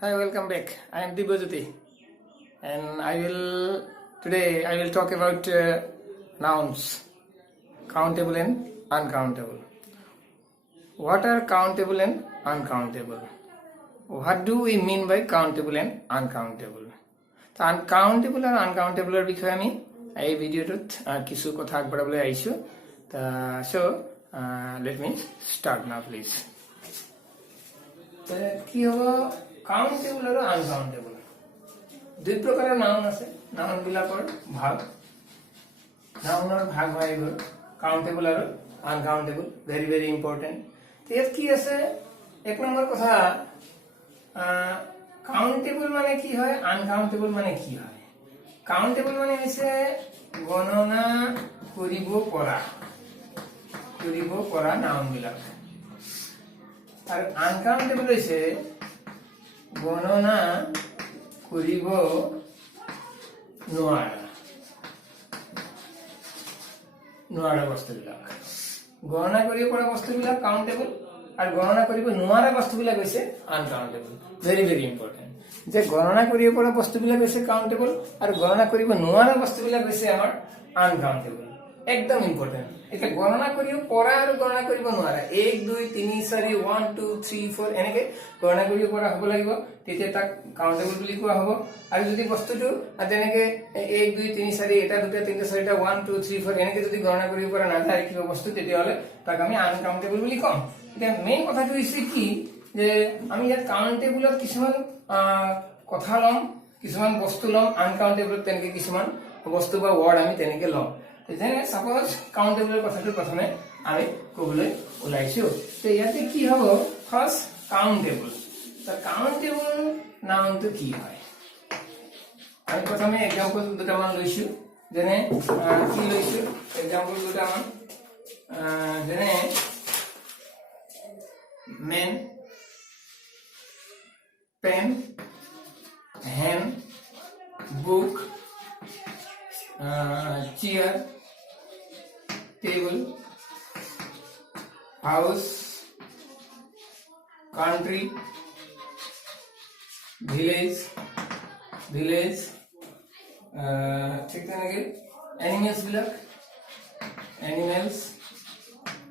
Hi, welcome back. I am Dibajyoti, and today I will talk about nouns, countable and uncountable. What are countable and uncountable? What do we mean by countable and uncountable? So uncountable and uncountable বিষয়ে আমি এই ভিডিওটোত কিছু কথা আগবঢ়াবলৈ আহিছো। So let me start now, please. কি হ'ব countable আৰু আনকাউন্টেবল দুই প্ৰকাৰৰ নাউন আছে। নাউন বিলাকৰ ভাগ হয় এইবোৰ কাউন্টেবল আৰু আনকাউন্টেবল। Very very important. ইয়াত কি আছে, এক নম্বৰ কথা, কাউন্টেবল মানে কি হয়, আনকাউন্টেবল মানে কি হয়। কাউন্টেবল মানে হৈছে গণনা কৰিব পৰা নাউন বিলাক, আৰু আনকাউন্টেবল হৈছে গণনা কৰিব নোৱাৰা বস্তুবিলাক। গণনা কৰিব পৰা বস্তুবিলাক কাউন্টেবল, আৰু গণনা কৰিব নোৱাৰা বস্তুবিলাক হৈছে আনকাউন্টেবল। ভেৰি ভেৰি ইম্পৰ্টেণ্ট যে গণনা কৰিব পৰা বস্তুবিলাক হৈছে কাউন্টেবল, আৰু গণনা কৰিব নোৱাৰা বস্তুবিলাক হৈছে আমাৰ আনকাউন্টেবল। একদম ইম্পৰ্টেণ্ট। এতিয়া গণনা কৰিব পৰা আৰু গণনা কৰিব নোৱাৰা, 1 2 3 4 1 2 3 4 এনেকে গণনা কৰিব পৰা হ'ব লাগিব, তেতিয়া তাক কাউন্টেবল বুলি কোৱা হ'ব। আৰু যদি বস্তুটো তেনেকে 1 2 3 4 এটা দুটা তিনিটা চাৰিটা 1 2 3 4 এনেকে যদি গণনা কৰিব পৰা নাযায় কিবা বস্তু, তেতিয়াহ'লে তাক আমি আনকাউন্টেবল বুলি ক'ম। এতিয়া মেইন কথাটো হৈছে কি, যে আমি ইয়াত কাউন্টেবলত কিছুমান কথা ল'ম, কিছুমান বস্তু ল'ম, আনকাউন্টেবলত তেনেকে কিছুমান বস্তু বা ৱৰ্ড আমি তেনেকে ল'ম। যেনে সাপোজ কাউন্টেবলৰ কথাটো প্ৰথমে আমি ক'বলৈ ওলাইছো। ইয়াতে কি হ'ব, ফাৰ্ষ্ট কাউন্টেবল। কাউন্টেবল নাউনটো কি হয়, আমি প্ৰথমে এক্সাম্পল দুটামান লৈছো। যেনে কি লৈছো, এক্সাম্পল দুটামান, যেনে মেন, পেন, হেন, book, chair, table, house, country, village, ঠিক তেনেকে এনিমেলস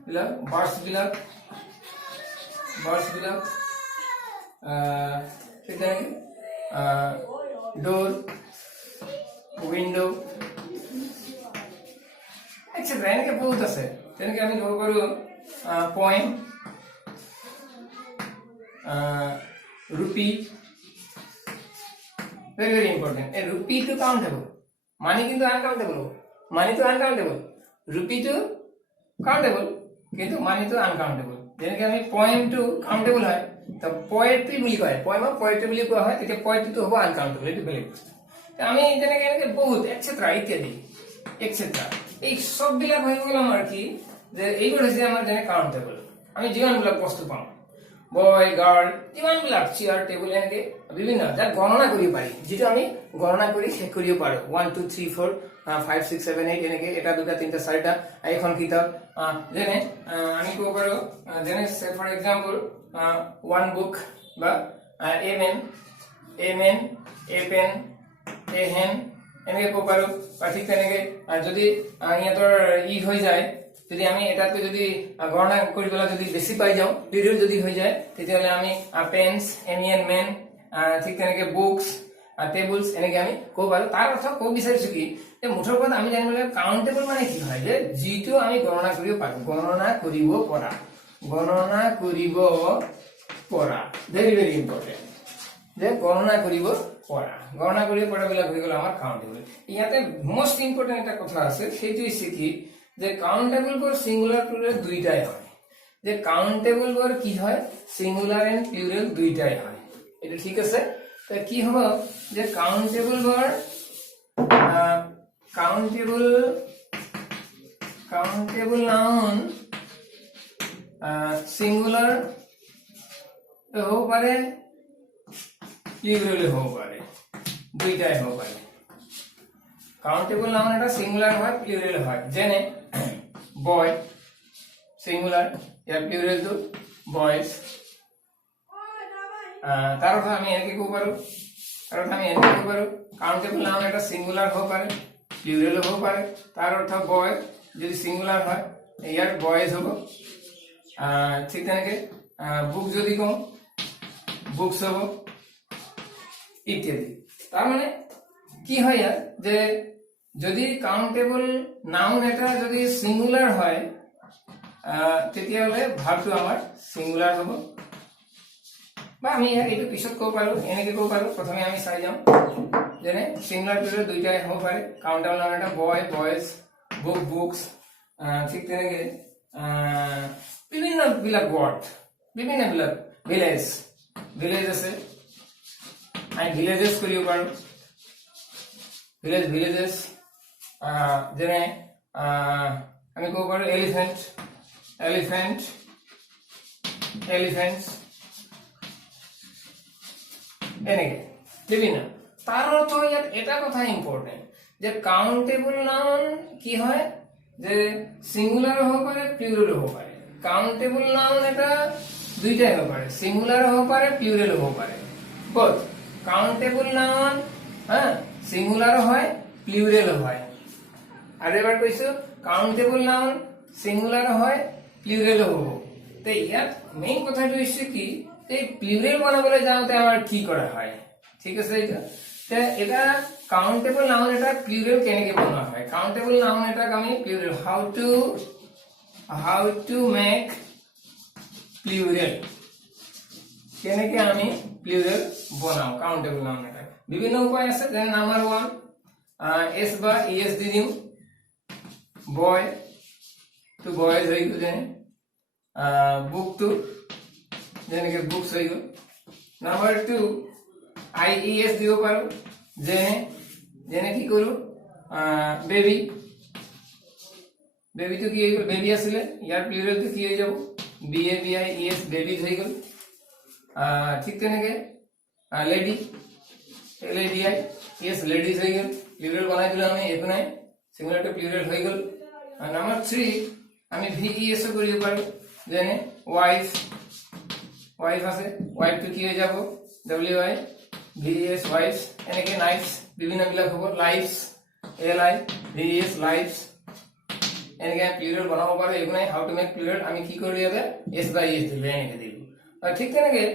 বিলাক, বার্ডস বিলাক, ঠিক তেনেকে ডোর, উইন্ডো, এনেকে বহুত আছে। তেনেকে আমি ক'ব পাৰো poem, rupee. Very very important. এই রুপিটো কাউন্টেবল, মানি কিন্তু আনকাউন্টেবল। মানিটো আনকাউন্টেবল, রুপিটো কাউন্টেবল, কিন্তু মানিটো আনকাউন্টেবল। যেনেকে আমি পয়েমটো কাউন্টেবল হয়, তো পয়েট্রি বুলি কয়, পয়েমক পয়েট্রি বুলি কোৱা হয়, তেতিয়া পয়েট্ৰিটো হ'ব আনকাউন্টেবল, এইটো বেলেগ বস্তু। আমি যেনেকে এনেকে বহুত এটসেট্ৰা ইত্যাদি এটসেট্ৰা, এই সব বিলাক হৈ গ'ল আমাৰ কি, যে এইবোৰ হৈছে আমাৰ যেনে কাউন্টেবল। আমি যিমানবিলাক বস্তু পাওঁ, বয় গাৰ্ল, যিমানবিলাক চেয়াৰ টেবুল, এনেকে বিভিন্ন যাক গণনা কৰিব পাৰি, যিটো আমি গণনা কৰি শেষ কৰিব পাৰো। 1 2 3 4 5 6 7 8 এনেকে এটা দুটা তিনিটা চাৰিটা এখন কিতাপ। যেনে আমি ক'ব পাৰো, যেনে ফৰ এক্সাম্পল 1 বুক, বা এ মেন, এ পেন, এ হেন, এনেকে ক'ব পাৰো। ঠিক তেনেকে যদি ইহঁতৰ হৈ যায়, যদি আমি এটাতকৈ যদি গণনা কৰিবলৈ যদি বেছি পাই যাওঁ, পিৰিয়ড যদি হৈ যায়, তেতিয়াহ'লে আমি পেন্স, মেন, ঠিক তেনেকে বুকছ, টেবুলছ এনেকে আমি ক'ব পাৰো। তাৰ অৰ্থ ক'ব বিচাৰিছো কি, যে মুঠৰ ওপৰত আমি জানিব লাগিব কাউন্টেবল মানে কি হয়, যে যিটো আমি গণনা কৰিব পাৰো, গণনা কৰিব পৰা। ভেৰি ভেৰি ইম্পৰ্টেণ্ট, যে গণনা কৰিব পৰা বিলাক হৈ গ'ল আমাৰ কাউন্টেবল। ইয়াতে মোস্ট ইম্পৰ্টেণ্ট এটা কথা আছে, সেইটো হৈছে কি, যে কাউন্টেবল বোৰ সিঙ্গুলাৰ প্লুৰাল দুইটাই হয়। যে কাউন্টেবল বোৰ কি হয়, সিঙ্গুলার এন্ড প্লুরাল দুইটাই হয়। এটা ঠিক আছে। তো কি হ'ব, যে কাউন্টেবল নাউন সিঙ্গুলার হ'ব পাৰে, প্লুৰাল হ'ব পাৰে, দুইটাই হ'ব পাৰে। কাউন্টেবল নাউন এটা সিঙ্গুলাৰ হয়, প্লুৰাল হয়। যেনে বয় সিঙ্গুলাৰ, ইয়াৰ প্লুৰাল তো বয়স, তাৰ অৰ্থ আমি এনেকৈ ক'ব পাৰোঁ কাউণ্টেবল নাউন এটা সিঙ্গুলাৰ হ'ব পাৰে প্লুৰেল হ'ব পাৰে তাৰ অৰ্থ বয় যদি সিঙ্গুলাৰ হয় ইয়াত বয়েজ হ'ব ঠিক তেনেকৈ বুক যদি কওঁ বুকস হ'ব ইত্যাদি তাৰ মানে কি হয় ইয়াত যে যদি কাউণ্টেবল নাউন এটা যদি সিঙ্গুলাৰ হয় তেতিয়াহ'লে ভাৰ্বটো আমাৰ সিঙ্গুলাৰ হ'ব বা আমি এইটো পিছত ক'ব পাৰোঁ এনেকৈ ক'ব পাৰোঁ প্ৰথমে আমি চাই যাম যেনে সিঙ্গুলাৰ প্লুৰেল দুইটাই হ'ব পাৰে কাউণ্টেবল নাউন এটা বয় বয়েজ বুক বুকস ঠিক তেনেকৈ বিভিন্নবিলাক ৱৰ্ড বিভিন্নবিলাক ভিলেজ ভিলেজ আছে আমি ভিলেজেছ কৰিব পাৰোঁ ভিলেজেছ যেনে আমি ক'ব পাৰোঁ এলিফেণ্ট এলিফেণ্টছ এনেকৈ বিভিন্ন তাৰ অৰ্থ ইয়াত এটা কথা ইম্পৰ্টেণ্ট যে কাউণ্টেবল নাউন কি হয় যে সিঙ্গুলাৰ হ'ব পাৰে প্লুৰেল হ'ব পাৰে কাউণ্টেবল নাউন এটা দুইটাই হ'ব পাৰে সিঙ্গুলাৰ হ'ব পাৰে প্লুৰেল হ'ব পাৰে বট কাউণ্টেবল নাউন সিঙ্গুলাৰ হয় প্লুৰেল হয় আৰু এবাৰ কৈছো কাউণ্টেবল নাউন সিঙ্গুলাৰ হয় প্লুৰেল হ'ব তে ইয়াত মেইন কথাটো হৈছে কি এই প্লুৰেল বনাবলৈ যাওঁতে আমাৰ কি কৰা হয় ঠিক আছে এটা কাউণ্টেবল নাউন এটা প্লুৰেল কেনেকৈ বনোৱা হয় কাউণ্টেবল নাউন এটাক আমি plural how to make plural কেনেকৈ আমি প্লুৰেল বনাওঁ কাউণ্টেবল নাউন এটা বিভিন্ন উপায় আছে যেনে নাম্বাৰ 1 এস বা ইএস দি দিম বয় তো বয়েজ হৈ গ'ল যেনে বুক টু যেনেকৈ বুকস হৈ গ'ল নাম্বাৰ 2 আইইএস দিব পাৰোঁ যেনে কি কৰোঁ বেবি বেবিটো কি হৈ গ'ল বেবি আছিলে ইয়াৰ প্লুৰেলটো কি হৈ যাব BABIES বেবিজ হৈ গ'ল ঠিক তেনেকৈ লেডি LADI yes ladies হৈ গ'ল প্লুৰেল বনাই দিলোঁ আমি একো নাই সিঙ্গুলাৰটো প্লুৰেল হৈ গ'ল নাম্বাৰ 3 আমি VES কৰিব পাৰোঁ যেনে ওয়াইফ আছে ওয়াইফটো কি হৈ যাব WI VES wives এনেকৈ নাইটস বিভিন্নবিলাক হ'ব লাইফস LI VES লাইফস এনেকৈ প্লুৰেল বনাব পাৰোঁ একো নাই হাউ টু মেক প্লুৰেল আমি কি কৰোঁ ইয়াতে S by S দিলোঁ এনেকৈ দিলোঁ ঠিক তেনেকৈ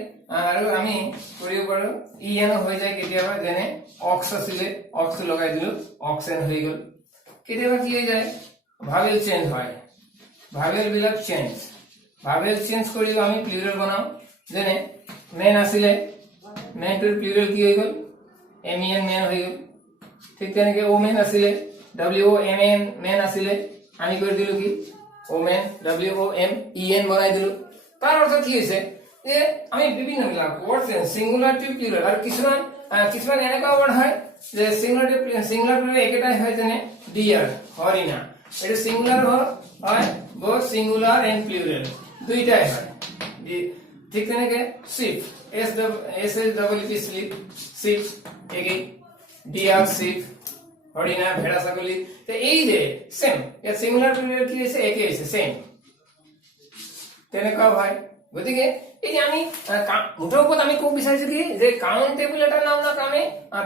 আৰু আমি কৰিব পাৰোঁ EN হৈ যায় কেতিয়াবা যেনে অক্স আছিলে অক্সটো লগাই দিলোঁ অক্সেন হৈ গ'ল কেতিয়াবা কি হৈ যায় ভাৱেল চেঞ্জ হয় ভাৱেলবিলাক ভাৱেল চেঞ্জ কৰিও আমি প্লুৰেল বনাওঁ যেনে মেন আছিলে মেনটোৰ প্লুৰেল কি হৈ গ'ল MEN মেন হৈ গ'ল ঠিক তেনেকৈ ওমেন আছিলে WOMN মেন আছিলে আমি কৰি দিলোঁ কি ওমেন WOMEN বনাই দিলোঁ তাৰ অৰ্থ কি হৈছে যে আমি বিভিন্নবিলাক ৱৰ্ড সিঙ্গুলাৰ টু প্লুৰেল আৰু কিছুমান এনেকুৱা ৱৰ্ড হয় যে সিঙ্গুলাৰ প্লুৰেল একেটাই হয় যেনে ডিয়াৰ হৰিণা এটা সিঙ্গুলাৰ হয় বোথ সিঙ্গুলাৰ এণ্ড প্লুৰেল দুইটাই হয় ঠিক তেনেকৈ শিপ SHWP স্লিপ শিপ একেই ডিয়াৰ শিপ হৰিণা ভেড়া ছাগলী এই যে সেম ইয়াত সিঙ্গুলাৰ প্লুৰেল কি হৈছে একে হৈছে সেম তেনেকুৱা হয় গতিকে এই যে আমি মুঠৰ ওপৰত আমি ক'ব বিচাৰিছো কি যে কাউণ্টেবল এটা নাউনক আমি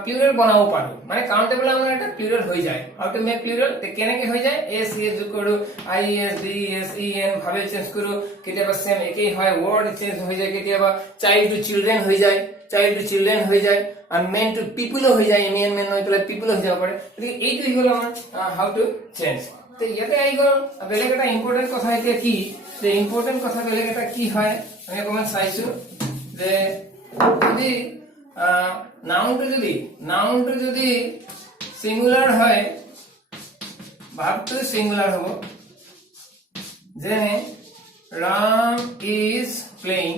প্লুৰেল বনাব পাৰোঁ মানে কাউণ্টেবল নাউন এটা প্লুৰেল হৈ যায় হাউ টু মেক প্লুৰেল কেনেকৈ হৈ যায় এস যোগ কৰোঁ IES DES EN vowel change কৰোঁ কেতিয়াবা সেম একেই হয় ৱৰ্ড চেঞ্জ হৈ যায় কেতিয়াবা চাইল্ড টু চিলড্ৰেন হৈ যায় আৰু মেন টু পিপুলো হৈ যায় MEN মেন হৈ পেলাই পিপুলো হৈ যাব পাৰে গতিকে এইটো হৈ গ'ল আমাৰ হাউ টু চেঞ্জ তো ইয়াতে আহি গ'ল বেলেগ এটা ইম্পৰ্টেণ্ট কথা এতিয়া কি যে ইম্পৰ্টেণ্ট কথা বেলেগ এটা কি হয় আমি অকণমান চাইছোঁ যে যদি নাউনটো যদি সিঙ্গুলাৰ হয় ভাৱটো সিঙ্গুলাৰ হ'ব যেনে ৰাম ইজ প্লেইং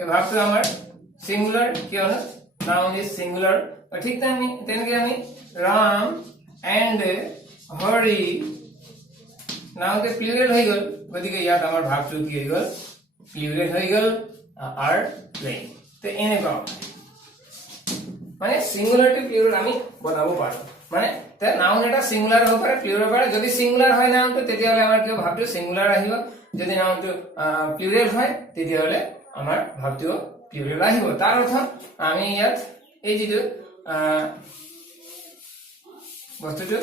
এই ভাৱটো আমাৰ সিঙ্গুলাৰ কিয়নো নাউন ইজ সিঙ্গুলাৰ ঠিক তেনেকৈ আমি ৰাম এণ্ড হৰি নাউনটো প্লুৰেল হৈ গ'ল গতিকে ইয়াত আমাৰ ভাৱটো কি হৈ গ'ল প্লুৰেল হৈ গ'ল আৰ প্লেইং তো এনেকুৱা মানে সিঙ্গুলাৰ টু প্লুৰেল আমি বনাব পাৰোঁ মানে নাউন এটা সিঙ্গুলাৰ হ'ব পাৰে প্লুৰেল হ'ব পাৰে যদি সিঙ্গুলাৰ হয় নাউনটো তেতিয়াহ'লে আমাৰ কি ভাৱটো সিঙ্গুলাৰ আহিব যদি নাউনটো প্লুৰেল হয় তেতিয়াহ'লে আমাৰ ভাৱটো প্লুৰেল আহিব। তাৰ অৰ্থ আমি ইয়াত এই যিটো বস্তুটো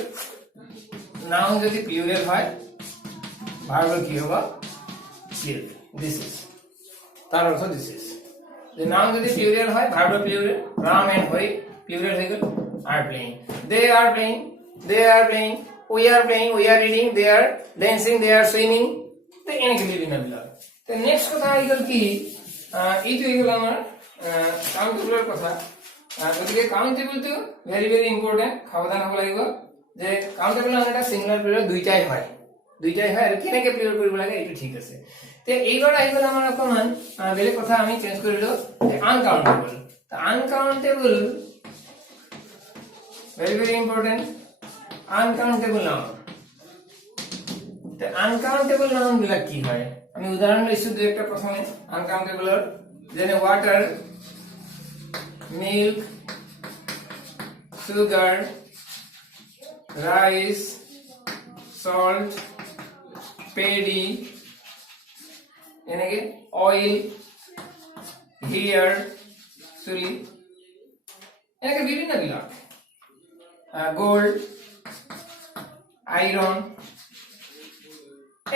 নাউন যদি প্লুৰেল হয় ভাৰ্বৰ কি হ'ব প্লুৰেল দিস ইজ তাৰ অৰ্থ দিস ইজ যে নাউন যদি প্লুৰেল হয় ভাৰ্বৰ plural Ram and Hari plural হৈ গ'ল are playing they are playing we are playing we are reading they are dancing they are swimming তো এনেকে বিভিন্ন বিলাক। তো নেক্সট কথা আহি গ'ল কি এইটো হৈ গ'ল আমাৰ কাউন্টেবলৰ কথা। গতিকে কাউন্টেবলটো ভেৰি ভেৰি ইম্পৰ্টেণ্ট সাৱধান হ'ব লাগিব যে কাউন্টেবল মানে এটা সিঙ্গুলাৰ প্লুৰেল দুইটাই হয় আৰু কেনেকে প্লুৰেল কৰিব লাগে এইটো ঠিক আছে। তে এইবাৰ আহি গ'ল আমাৰ অকণমান বেলেগ কথা আমি চেঞ্জ কৰিলো যে uncountable. Uncountable very important uncountable noun the uncountable noun বিলাক কি হয় আমি উদাহৰণ লৈছো দুই একটা প্ৰথমে uncountable যেনে water milk sugar rice salt paddy এনেকে oil hair চুলি এনেকে বিভিন্ন বিলাক gold, iron,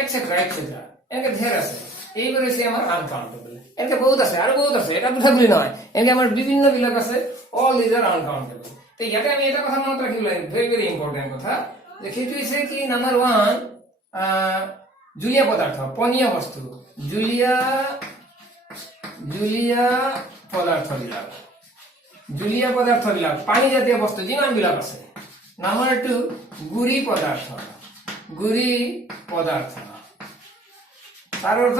etc. এনেকে ঢেৰ আছে। এইবোৰ হৈছে আমাৰ আনকাউন্টেবল। এনেকে বহুত আছে আৰু বহুত আছে এটা দুটা বুলি নহয় এনেকে আমাৰ বিভিন্ন বিলাক আছে অল দিজ আৰ আনকাউন্টেবল। তো ইয়াতে আমি এটা কথা মনত ৰাখিব লাগিব ভেৰি ভেৰি ইম্পৰ্টেণ্ট কথা যে সেইটো হৈছে কি নাম্বাৰ 1 জুলীয়া পদাৰ্থ পনীয় বস্তু জুলীয়া পদাৰ্থ বিলাক পানী জাতীয় বস্তু যিমান বিলাক আছে। নাম্বাৰ 2 গুৰি পদাৰ্থ তাৰ অৰ্থ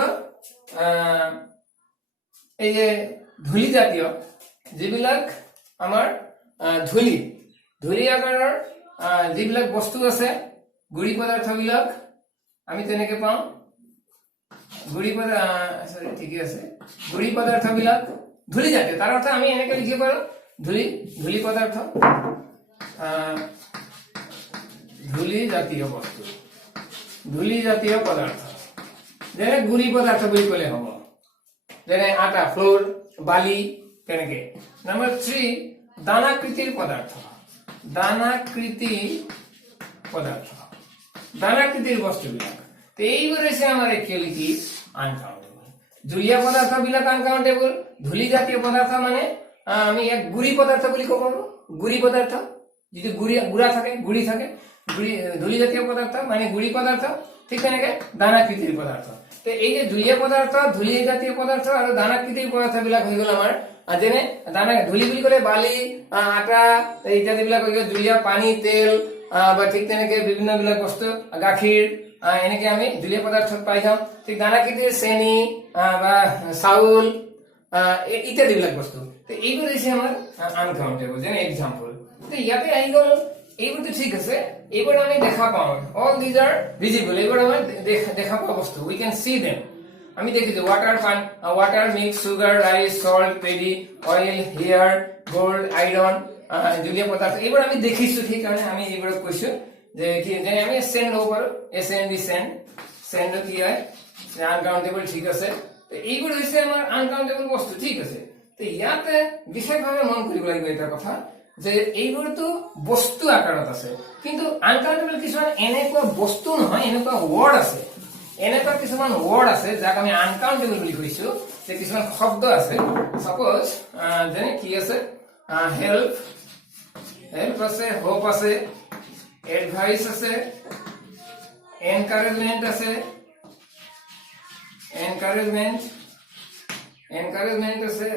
এই যে ধূলি জাতীয় যিবিলাক আমাৰ ধূলি আকাৰৰ যিবিলাক বস্তু আছে গুৰি পদাৰ্থ বিলাক আমি তেনেকে পাওঁ গুৰি পদাৰ্থ বিলাক ধূলি জাতীয় তাৰ অৰ্থ আমি এনেকে লিখিব পাৰো ধূলি পদাৰ্থ ধূলি জাতীয় পদাৰ্থ যেনে গুৰি পদাৰ্থ বুলি ক'লে হ'ব যেনে আটা ফ্লোৰ বালি তেনেকে। নাম্বাৰ 3 দানাকৃতিৰ বস্তুবিলাক। তো এইবোৰ হৈছে আমাৰ একচুৱেলি কি আনকাউন্টেবল। জুলীয়া পদাৰ্থ বিলাক আনকাউন্টেবল ধূলি জাতীয় পদাৰ্থ মানে আমি এক গুৰি পদাৰ্থ বুলি ক'ব পাৰো গুৰি পদাৰ্থ যিটো গুৰি থাকে ধূলি জাতীয় পদাৰ্থ মানে গুৰি পদাৰ্থ ঠিক তেনেকে দানাকৃতিৰ পদাৰ্থ। তো এই যে জুলীয়া পদাৰ্থ ধূলি জাতীয় পদাৰ্থ আৰু দানাকৃতিৰ পদাৰ্থ বিলাক হৈ গ'ল আমাৰ যেনে ধূলি বুলি ক'লে বালি আটা ইত্যাদি বিলাক হৈ গ'ল জুলীয়া পানী তেল বা ঠিক তেনেকে বিভিন্ন বিলাক বস্তু গাখীৰ এনেকে আমি জুলীয়া পদাৰ্থ পাই যাম। ঠিক দানাকৃতিৰ চেনি বা চাউল ইত্যাদি বিলাক বস্তু। তো এইবোৰ হৈছে আমাৰ আনকাউন্টেবল যেনে এক্সাম্পল। তো ইয়াতে আহি গ'ল এইবোৰতো ঠিক আছে এইবোৰ আমি দেখা পাওঁ অল দিজ আৰ ভিজিবল এইবোৰ আমি দেখা পোৱা বস্তু উই ক্যান সি देम আমি দেখিছো water milk sugar rice salt paddy oil hair gold iron জুলীয়া পদাৰ্থ এইবোৰ আমি দেখিছো ঠিক কাৰণে আমি এইবোৰ কৈছো যে কি যেনে আমি সেন্ড ল'ব পাৰো এসএনডি সেন্ড কি হয় আনকাউন্টেবল ঠিক আছে। তো এইবোৰ হৈছে আমাৰ আনকাউন্টেবল বস্তু ঠিক আছে। তো ইয়াতে বিশেষভাৱে মন কৰিব লাগিব এটা কথা যে এইবোৰতো বস্তু আকাৰত আছে কিন্তু আনকাউন্টেবল কিছুমান এনেকুৱা বস্তু নহয় এনেকুৱা ৱৰ্ড আছে এনেকুৱা কিছুমান ৱৰ্ড আছে যাক আমি আনকাউন্টেবল বুলি কৈছো যে কিছুমান শব্দ আছে সাপোজ যেনে কি আছে হেল্প আছে হোপ আছে এডভাইস আছে এনকারেজমেন্ট আছে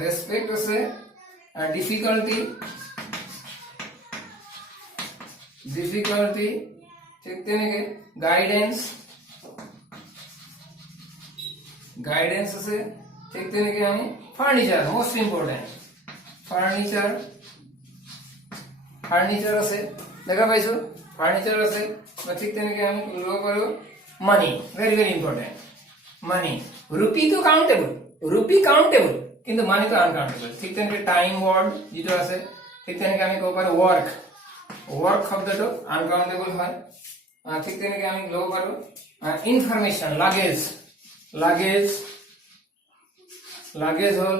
রেসপেক্ট আছে ডিফিকাল্টি ঠিক তেনেকে গাইডেন্স আছে ঠিক তেনেকে আমি ফার্নিচার মোস্ট ইম্পর্টেন্ট ফার্নিচার আছে দেখা পাইছো ফার্নিচার আছে বা ঠিক তেনেকে আমি ল'ব পাৰো মানি ভেরি ভেরি ইম্পর্টেন্ট মানি রুপি কাউন্টেবল কিন্তু মানি তো আনকাউন্টেবল। ঠিক তেনেকে টাইম ওয়ার্ড যেটো আছে ঠিক তেনেকে আমি ক'ব পাৰো ওয়াৰ্ক শব্দটো আনকাউন্টেবল হয়। ঠিক তেনেকে আমি ল'ব পাৰো ইনফরমেশন লাগেজ লাগেজ হল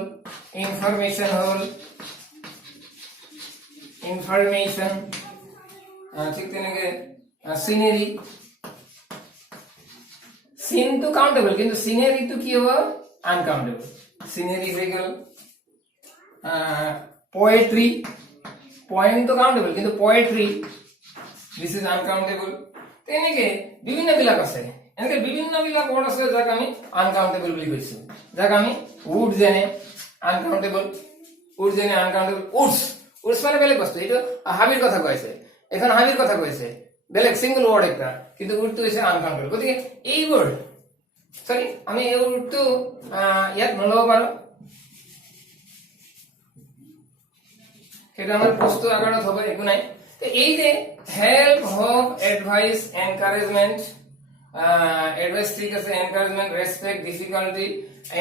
ইনফরমেশন ঠিক তেনেকে সিনারি সিন তো কাউন্টেবল কিন্তু সিনারি তো কি হবে আনকাউন্টেবল সিনারি হয়ে গেল পোয়েট্রি পয়েম তো কাউন্টেবল কিন্তু পোয়েট্রি দিস ইজ আনকাউন্টেবল তেনেকে বিভিন্ন বিলাক আছে এনেকে বিভিন্ন বিলাক ওয়ার্ড আছে যাক আমি আনকাউন্টেবল বুলি কৈছো যাক আমি উড যেনে আনকাউন্টেবল উডস মানে বেলেগ বস্তু এইটো হাবিৰ কথা কৈছে এখন হাবিৰ কথা কৈছে বেলেগ সিঙ্গল ওয়াৰ্ড একটা কিন্তু উড তো হৈছে আনকাউন্টেবল গতিকে এইবোৰ সৰি আমি এই উডটো ইয়াত নলব পাৰো সেটা আমার প্রশ্ন আকারত হবে একো নাই তো এই যে help hope advice encouragement advice ঠিক আছে encouragement respect difficulty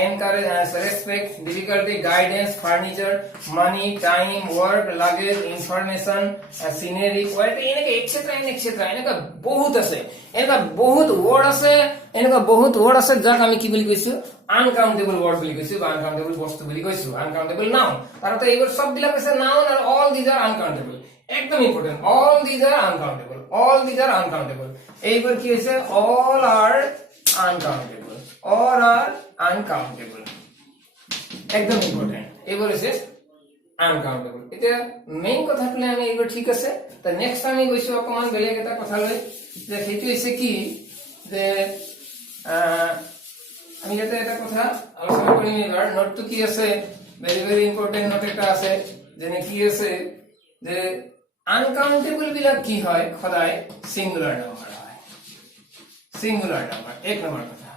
encourage respect difficulty guidance furniture মানি time work luggage information scenery quality এনেকে এটসেট্রা এনেকা বহুত আছে এনেকা বহুত ওয়ার্ড আছে যাক আমি কি বুলি কৈছো আনকাউন্টেবল ওয়ার্ড বুলি কৈছো বা আনকাউন্টেবল বস্তু বুলি কৈছো আনকাউন্টেবল নাউন তারতো এইবোৰ সব বিলাক আছে noun are all this are uncountable একদম important all this are uncountable এইবার কি হইছে অল আর আনকাউন্টেবল একদম ইম্পর্টেন্ট এবার হইছে আনকাউন্টেবল এটা মেইন কথা কলে আমি এইবার ঠিক আছে তো নেক্সট আমি গৈছো অকমান বেলেগ এটা কথা লৈ যে সেইটো হইছে কি যে আমি যাতে এটা কথা আলোচনা কৰিম এবাৰ নোটটো কি আছে ভেরি ইম্পর্টেন্ট নোট এটা আছে যেনে কি আছে যে আনকাউন্টেবল বিলাক কি হয় সদায় সিঙ্গুলার নাম্বার হয় এক নম্বর কথা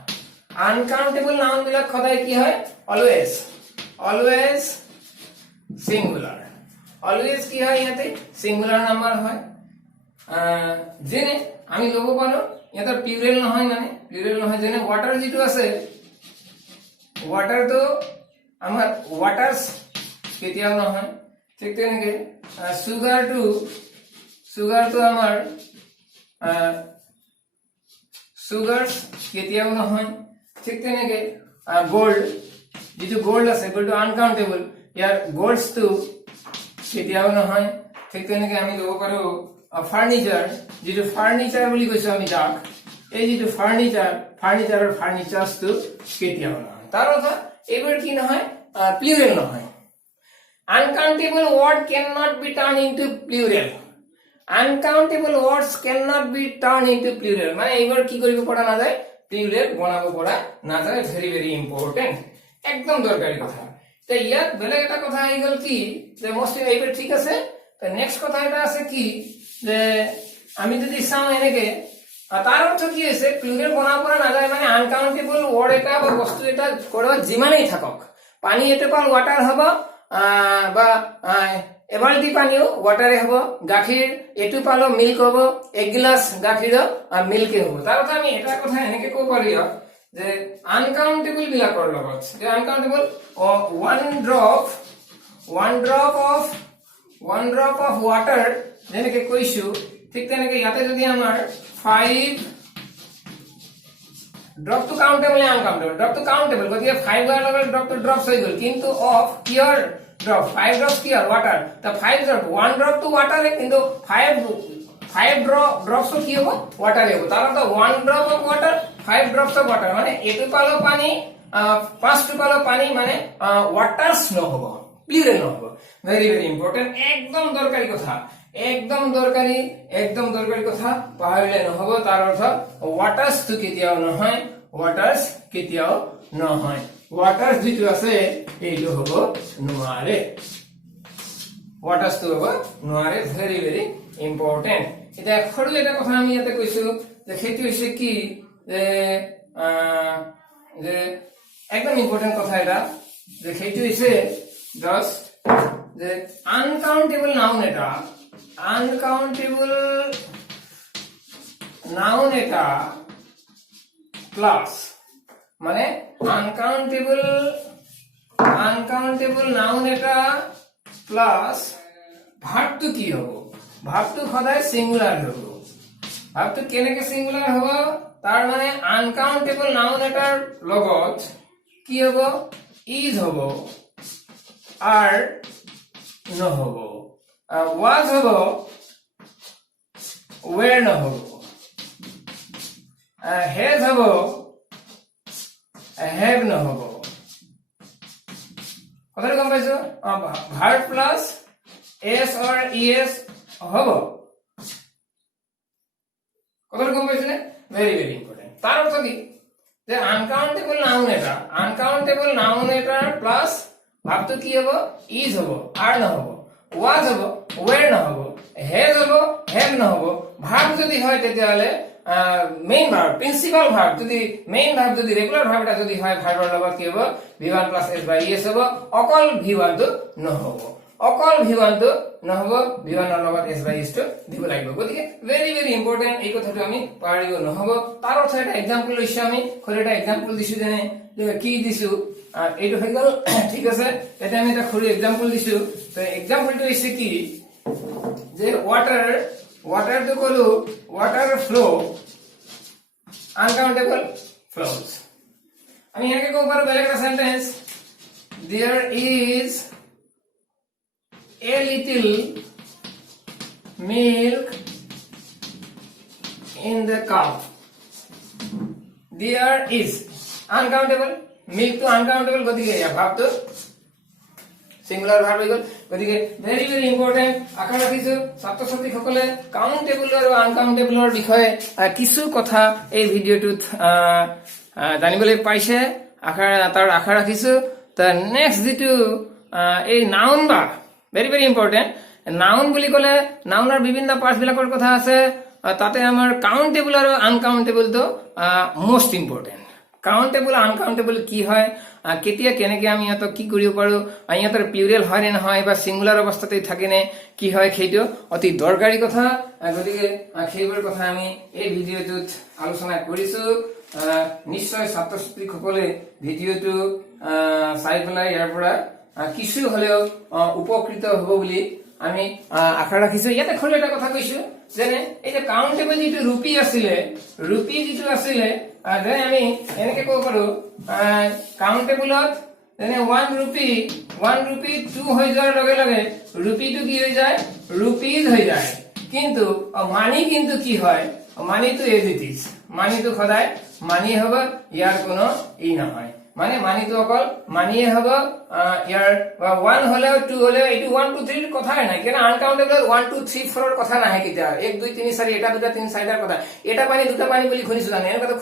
আনকাউন্টেবল নাউন বিলাক সদায় কি হয় অলওয়েজ সিঙ্গুলার অলওয়েজ কি হয় ইয়াতে সিঙ্গুলার নাম্বার হয় যেনে আমি লব পাৰো ইয়াতে প্লুরাল নহয় যেনে ওয়াটার যেটো আছে ওয়াটার তো আমার ওয়াটারস কেতিয়াও নহয় ঠিক তেনেকে সুগার তো আমার সুগারস কেতিয়াও নহয় ঠিক তেনেকে গোল্ড যেটো গোল্ড আছে গোল্ড আনকাউন্টেবল ইয়ার গোল্ডস তো কেতিয়াও নহয় ঠিক তেনেকে আমি লব পাৰো ফার্নিচার যেটো ফার্নিচার বুলি কৈছো আমি যাক এই যেটো ফার্নিচার্স তো কেতিয়াও নহয় তার অর্থ এবার কি নহয় প্লুরাল নহয় uncountable word cannot be turned into plural মানে এইবার কি কৰিব পৰা না যায় প্লুৰাল বনাব পৰা না যায় ভেরি ইম্পর্টেন্ট একদম দরকারি কথা তো ইয়াত বেলেগ এটা কথা আহি গল কি যে মোস্ট এইবার ঠিক আছে তো নেক্সট কথা এটা আছে কি যে আমি যদি চাওঁ এনেকে তার অর্থ কি হৈছে প্লুরাল বনাব পৰা না যায় মানে আনকাউন্টেবল ওয়াৰ্ড এটা বা বস্তু এটা কৰবাত যিমানেই থাকক পানী এটোপাল ওয়াটাৰ হ'ব বা এবাল্টি পানীও ওয়াটাৰে হব গাখীৰ এটু পালো মিল্ক হব এক গিলাস গাখীৰ মিল্কে হব তাৰ কথা আমি এটা কথা এনেকে ক'ব পাৰি যে আনকাউন্টেবল বিলাকৰ লগত যে uncountable one drop of water যেনেকে কৈছো ঠিক তেনেকে ইয়াতে যদি আমাৰ 5 drop to countable uncountable drop to countable গতিকে 5 হোৱাৰ লগে ড্ৰপ টু ড্ৰপস হৈ গল কিন্তু of কিয়ৰ drop 5 drops here water the 5 drop 1 drop to water কিন্তু 5 drops to কি হবে water হবে তাহলে তো 1 drop of water 5 drops of water মানে এটু পালো পানি 5 টু পালো পানি মানে ওয়াটারস ন হবে প্লুরাল ন হবে ভেরি ইম্পর্টেন্ট একদম দরকারি কথা পাহৰিলে নহব তাৰ অৰ্থ ওয়াটাৰস তো কেতিয়াও নহয় ওয়াটাৰস যেটো আছে এইটো হ'ব নোৱাৰে ওয়াটাৰস তো হ'ব নোৱাৰে ভেৰি ইম্পৰ্টেন্ট এটা সৰু এটা কথা আমি ইয়াতে কৈছো যে সেইটো হৈছে কি যে একদম ইম্পর্টেন্ট কথা এটা যে সেইটো হৈছে জাস্ট যে আনকাউন্টেবল নাউন এটা প্লাস মানে আনকাউন্টেবল নাউন এটা প্লাস ভার্বটো কি হ'ব ভার্বটো সদায় সিঙ্গুলার হ'ব ভার্বটো কেনেকে সিঙ্গুলার হ'ব তাৰ মানে আনকাউন্টেবল নাউন এটাৰ লগত কি হ'ব ইজ হ'ব আর নহব ওয়াজ হ'ব ওয়ের নহব হেজ হ'ব হেভ নহব কথাটো গম পাইছো ভার্ব প্লাস এস অর ইএস হ'ব কথাটো গম পাইছো নে ভেরি ভেরি ইম্পর্টেন্ট তার অর্থ কি যে আনকাউন্টেবল নাউন এটাৰ প্লাস ভাবটো কি হ'ব ইজ হ'ব আর নহব ওয়াজ হ'ব ওয়ের নহব হেজ হ'ব হেভ নহব ভার্ব যদি হয় তেতিয়াহলে মেইন ভার্ব প্রিন্সিপাল ভার্ব যদি মেইন ভার্ব যদি রেগুলার ভার্ব এটা যদি হয় ভাৰ্বৰ লগত কি হ'ব v1 + s / es হ'ব অকল v1 টো নহব অকল v1 টো নহব v1 ৰ লগত s / es টো দিব লাগিব গতিকে ভেৰি ভেৰি ইম্পৰ্টেন্ট এই কথাটো আমি পাহৰিব নহব তাৰ অৰ্থ এটা एग्जांपल লৈছো আমি খৰি এটা एग्जांपल দিছো যেনে কি দিছো এইটো হৈ গ'ল ঠিক আছে এটা আমি এটা খৰি एग्जांपल দিছো তো एग्जांपलটো হৈছে কি যে ওয়াটার তো কলো ওয়াটার ফ্লো আনকাউন্টেবল ফ্লোস আমি একে কব পারো বেলেগ একটা sentence there is a little milk in the cup there is uncountable milk to uncountable গতিকে ভাব তো সিঙ্গুলার ভার্ব হৈ গল গতিকে ভেরি ভেরি ইম্পর্টেন্ট আশা ৰাখিছো ছাত্ৰ ছাত্ৰী সকলে কাউন্টেবল আৰু আনকাউন্টেবলৰ বিষয়ে কিছু কথা এই ভিডিওটোত জানিবলৈ পাইছে তাৰ আশা ৰাখিছো তাৰ নেক্সট যেটো এই নাউন বা ভেৰি ভেৰি ইম্পৰ্টেন্ট নাউন বুলি ক'লে নাউনৰ বিভিন্ন পাৰ্টস বিলাকৰ কথা আছে তাতে আমাৰ কাউন্টেবল আৰু আনকাউন্টেবল তো মোস্ট ইম্পৰ্টেন্ট কাউন্টেবল আনকাউন্টেবল কি হয় কেতিয়া কেনেকে আমি ইহঁতক কি কৰিব পাৰো ইহঁতৰ প্লুৰেল হয় নে নহয় বা সিঙ্গুলাৰ অৱস্থাতে থাকে নে কি হয় সেইটো অতি দৰকাৰী কথা গতিকে সেইবোৰ কথা আমি এই ভিডিওটোত আলোচনা কৰিছো নিশ্চয় ছাত্ৰ ছাত্ৰীসকলে ভিডিওটো চাই পেলাই ইয়াৰ পৰা কিছু হলেও উপকৃত হ'ব বুলি আমি আশা ৰাখিছো ইয়াতে খৰি এটা কথা কৈছো যেনে এই যে কাউন্টেবল যেটো ৰুপি যেটো আছিলে যে আমি এনেকে কব পাৰো কাউন্টেবলত যেনে 1 ৰুপি 2 হৈ যোৱাৰ লগে লগে রুপিটো কি হৈ যায় রুপিজ হৈ যায় কিন্তু মানি কিন্তু কি হয় মানি তো এজ ইট ইজ মানি তো সদায় মানি হ'ব ইয়াৰ কোনো ই নহয় মানে মানি তো অকল মানিয়ে হ'ব ইয়াৰ 1 হলেও 2 হলেও এটো 1 2 3 কথা নাই কেন আনকাউন্টেবল 1 2 3 4 ৰ কথা নাহে কিটা 1 2 3 4 এটা দুটা 3 4 ৰ কথা এটা পানী দুটা পানী বুলি শুনিছো জানে এনেকা তো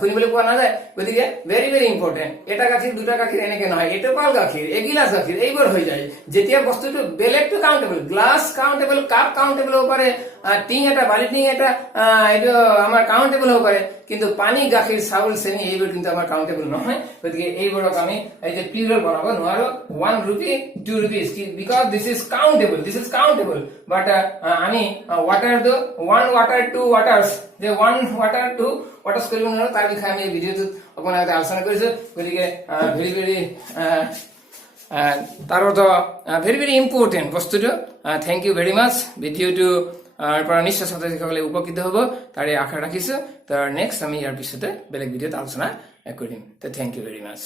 শুনিবলৈ পোৱা নাযায় গতিকে ভেৰি ভেৰি ইম্পৰ্টেন্ট এটা গাখীৰ দুটা গাখীৰ এনেকে নহয় এটো পাল গাখীৰ এগিলাস গাখীৰ এইবোৰ হৈ যায় যেতিয়া বস্তুটো বেলেগ to countable glass countable cup countable হ'ব পাৰে টিং এটা বালিটিং এটা এটো আমাৰ কাউন্টেবল হ'ব পাৰে কিন্তু পানী গাখীৰ চাউল চেনি এইবোৰ কিন্তু আমাৰ কাউন্টেবল নহয় গতিকে এইবোৰক আমি এই যে প্লুৰাল বনাব নোৱাৰো 1 rupee 2 rupees because this is countable but আমি water the 1 water 2 waters the 1 water 2 waters কৰিব নোৱাৰো তাৰ বিষয়ে আমি এই ভিডিওটোত আপোনাক আলোচনা কৰিছো গতিকে ভেৰি ভেৰি তাৰ অৰ্থ ভেৰি ভেৰি ইম্পৰ্টেন্ট বস্তুটো থ্যাংক ইউ ভেৰি মাচ ভিডিওটো পৰা নিশ্চয় ছাত্ৰসকলে উপকৃত হ'ব তাৰে আশা ৰাখিছো তাৰ নেক্সট আমি ইয়াৰ পিছতে বেলেগ ভিডিওত আলোচনা কৰিম তো থ্যাংক ইউ ভেৰি মাচ